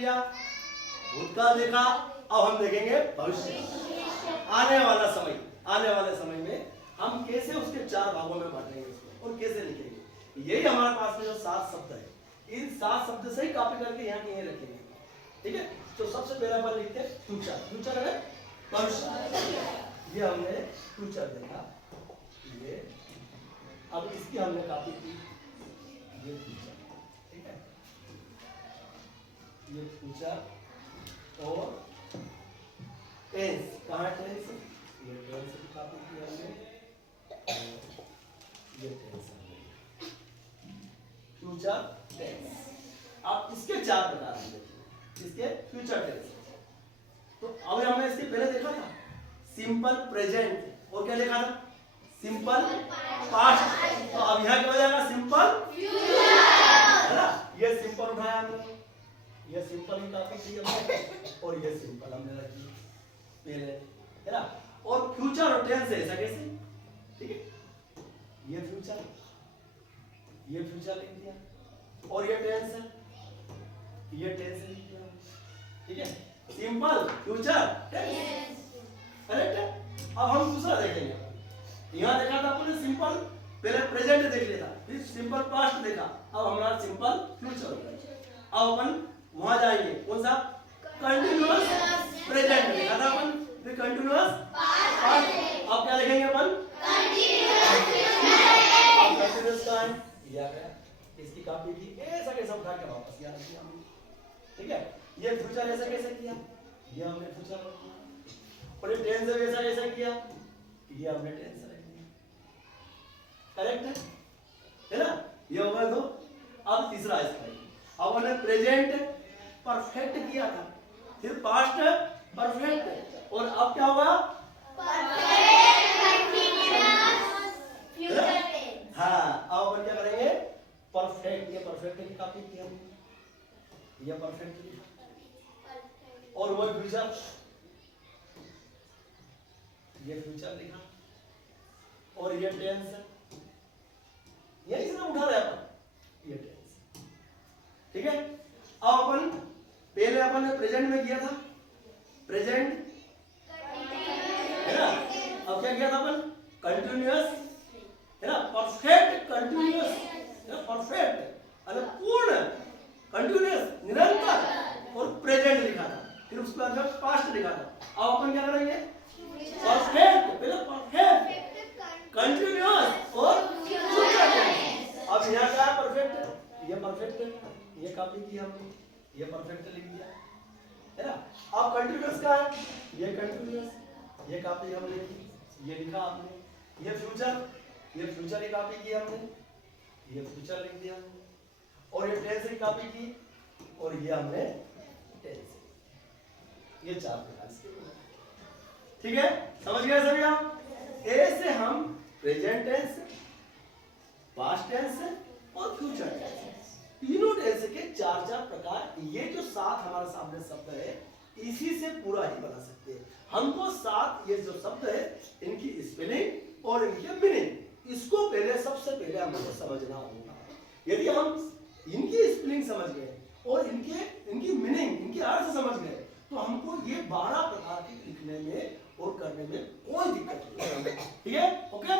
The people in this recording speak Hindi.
लिया, भूतकाल देखा, अब हम देखेंगे भविष्य, आने वाला समय। आने वाले समय में हम कैसे उसके 4 भागों में बांटेंगे उसको और कैसे लिखेंगे। यही हमारे पास में जो 7 शब्द है, इन 7 शब्द से ही कॉपी करके यहाँ कहीं रखेंगे। ठीक है, तो सबसे पहला बार लिखते हैं फ्यूचर। फ्यूचर है भविष्य, ये हमने फ्यूचर देखा। ये अब इसकी हमने कॉपी की, ये फ्यूचर। ठीक है, ये फ्यूचर और टेंस, कहाँ टेंस, ये टेंस की कॉपी की हमने, ये टेंस हमने, फ्यूचर टेंस। अब इसके 4 प्रकार हम देखेंगे, इसके फ्यूचर टेंस। तो अब हमने इसके पहले देखा था सिंपल प्रेजेंट, और क्या देखा था सिंपल पास्ट। तो अब यहाँ क्या हो जाएगा सिंपल फ्यूचर, है ना। ये सिंपल उठाया हमने, ये सिंपल की कॉपी की हमने, और ये सिंपल हमने रखी पहले, है ना। और फ्यूचर और टेंस ऐसा कैसे, ठीक है, ये फ्यूचर, ये फ्यूचर लिख दिया, और ये टेंस है, ये टेंस लिख दिया। ठीक है, सिंपल फ्यूचर टेंस, करेक्ट है। अब हम दूसरा देखेंगे। यहाँ देखा था आपने सिंपल, पहले प्रेजेंट देख लिया था, फिर सिंपल पास्ट देखा, अब हमारा सिंपल फ्यूचर। अब अपन वहां जाएंगे, कौन सा कंटिन्यूअस प्रेजेंट देखा था अपन, फिर कंटिन्यूअस पास्ट। अब क्या लिखेंगे अपन कंटिन्यूअस का है, याद है इसकी कॉपी की, ऐसा कैसा उठा के वापस याद किया हमने। ठीक है, ये फ्यूचर ऐसा कैसे किया, ये हमने फ्यूचर रख दिया, और ये टेंस ऐसा कैसे किया, ये हमने टेंस रख दिया। करेक्ट है ना, ये होगा। तो अब तीसरा इसका, अब हमने प्रेजेंट परफेक्ट किया था, फिर पास्ट परफेक्ट, और अब क्या होगा परफेक्ट कंटीन्यूअस फ्यूचर टेंस। हाँ, अब अपन क्या करेंगे परफेक्ट, ये परफेक्ट की कॉपी की हमने, ये परफेक्ट लिखा, और वो फ्यूचर, ये फ्यूचर लिखा, और ये टेंस है, ये इसने उठा रहे अपन, ये टेंस। ठीक है, अब अपन पहले अपन ने प्रेजेंट में किया था, प्रेजेंट है ना। अब क्या किया था अपन कंटिन्यूअस, है ना, परफेक्ट कंटिन्यूअस, है ना, परफेक्ट अरे पूर्ण कंटिन्यूअस निरंतर, और प्रेजेंट लिखा था, फिर उसके बाद पास्ट लिखा था। अब अपन क्या करेंगे परफेक्ट, पहले परफेक्ट कंटिन्यूअस और फ्यूचर टेंस। अब यहाँ क्या है परफेक्ट, ये परफेक्ट है, ये कॉपी की हमने, ये परफेक्ट लिख दिया, है ना। अब कंटिन्यूअस का है, ये कंटिन्यूअस, ये कॉपी हमने की, ये लिखा आपने, ये फ्यूचर, ये फ्यूचर की कॉपी की हमने, ये फ्यूचर लिख दिया, और ये टेंस की कॉपी की, और ये हमने टेंस, ये 4 प्रकार से। ठीक है, समझ गए सभी आप। ऐसे हम प्रेजेंट टेंस, पास्ट टेंस और फ्यूचर टेंस, तीनों टेंस के 4 प्रकार, ये जो 7 हमारे सामने शब्द है, इसी से पूरा ही बना सकते हैं। हमको 7 ये जो शब्द है, इनकी स्पेलिंग और इनके मीनिंग, इसको पहले सबसे पहले हमको समझना होगा। यदि हम इनकी स्पेलिंग समझ गए और इनकी मीनिंग, इनके अर्थ समझ गए, तो हमको ये 12 प्रकार के लिखने में और करने में कोई दिक्कत नहीं है। ठीक है, ओके।